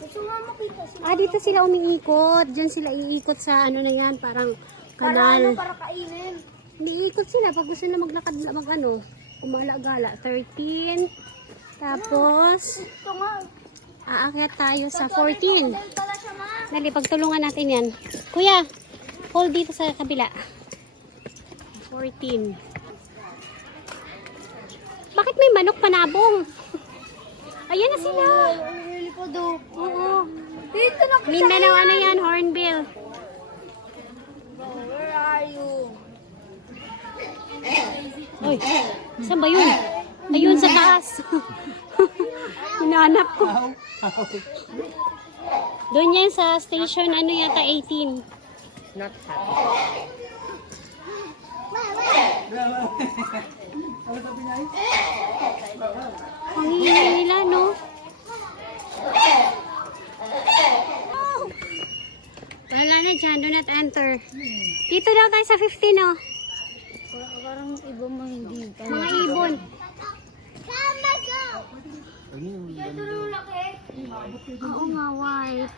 Gusto nga makita sila. Ah, dito sila umiikot. Diyan sila iikot sa ano na yan, parang kanal. Para kainin. Umiikot sila pag gusto na maglakad, gumala-gala. 13. Tapos, Ito nga. aakyat tayo sa 14. Dahil pala siya, ma. Dali, pagtulungan natin yan. Kuya, hold dito sa kabila. 14. Bakit may manok panabong? Ayan na sila. Really po do. Oo. Dito na kasi. Mindanao, ano yan? Hornbill. Where are you? Oy, saan ba yun? Ayun, sa taas. Hinahanap ko. Doon yan sa station, ano yata, 18. Not Ang ingay nila, no? Wala na dyan, do not enter. Dito daw tayo sa 15, oh. Parang iba mo hindi. Mga ibon. Oo nga, white.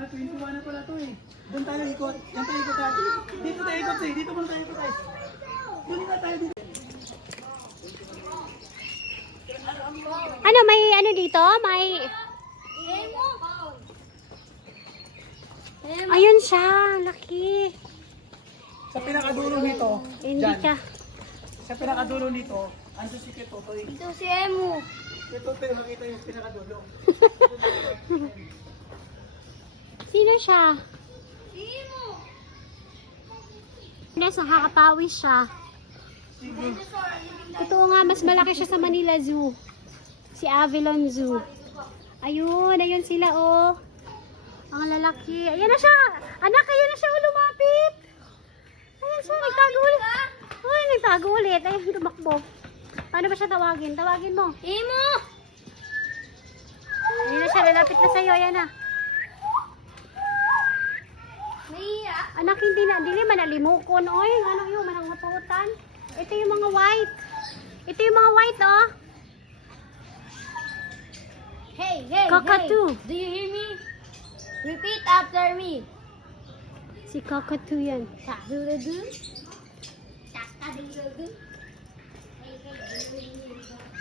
21 na pala to eh. Doon tayo ikot. Doon tayo ikot tayo. Dito tayo ikot eh. Dito muna tayo ikot tayo. Doon na tayo dito. Ano, may ano dito? May... Ayun siya, laki. Sa pinakadulo nito. Hindi ka. Sa pinakadulo nito. Ando si Ketotoy. Ito si Emu. Ketotoy makita yung pinakadulo. Sino siya? Emu. Nes, nakakapawis siya. Totoo nga, mas malaki siya sa Manila Zoo. Si Avalon Zoo. Ayun, ayun sila, oh. Ang lalaki. Ayan na siya. Anak, ayan na siya, oh, lumapit. Ayan siya, nagtago ulit. Uy, nagtago ulit. Ayun, tumakbo. Paano ba siya tawagin? Tawagin mo. Emu. Ayan na siya, lalapit na sa'yo. Ayan na. Naiya. Anak, hindi na. Dili man nalimukon. Oy, ano yung manangututan? Ito yung mga white. Ito yung mga white, oh. Hey, hey, Cockatoo. hey. Do you hear me? Repeat after me. Si cockatoo yan. Kakadudu. Kakadudu.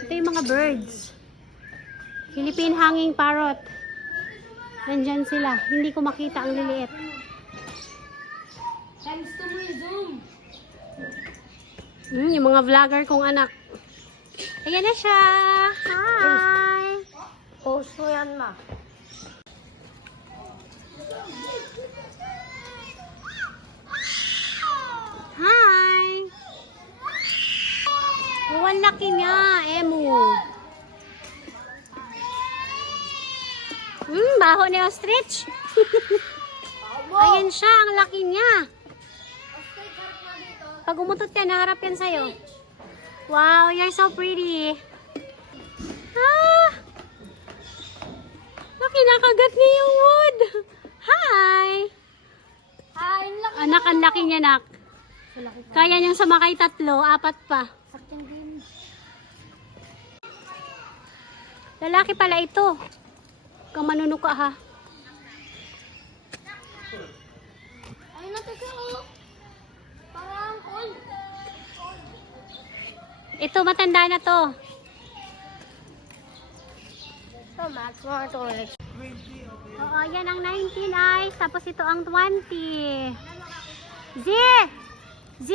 Ito yung mga birds. Philippine hanging parrot. Nandyan sila. Hindi ko makita ang liliit. Thanks to my Zoom. Yung mga vlogger kong anak. Ayan na siya. Hi! Post mo yan, ma. Hi! Oh, ang laki niya, Emu. Baho ni ostrich. Ayan siya, ang laki niya. Pag umutot ka, naharap yan sa'yo. Wow, you're so pretty. Ah! Nakagat niya yung wood. Hi! Hi, laki. Anak, ang laki niya, nak. Kaya niyang sumakay 3, 4 pa. Lalaki pala ito. Kang manunuka, ha? Ay, nataka ko. Parang old. Ito, matanda na to. So, Max, mga toilet. Oo, yan ang 19 eyes. Tapos ito ang 20. Z! Z!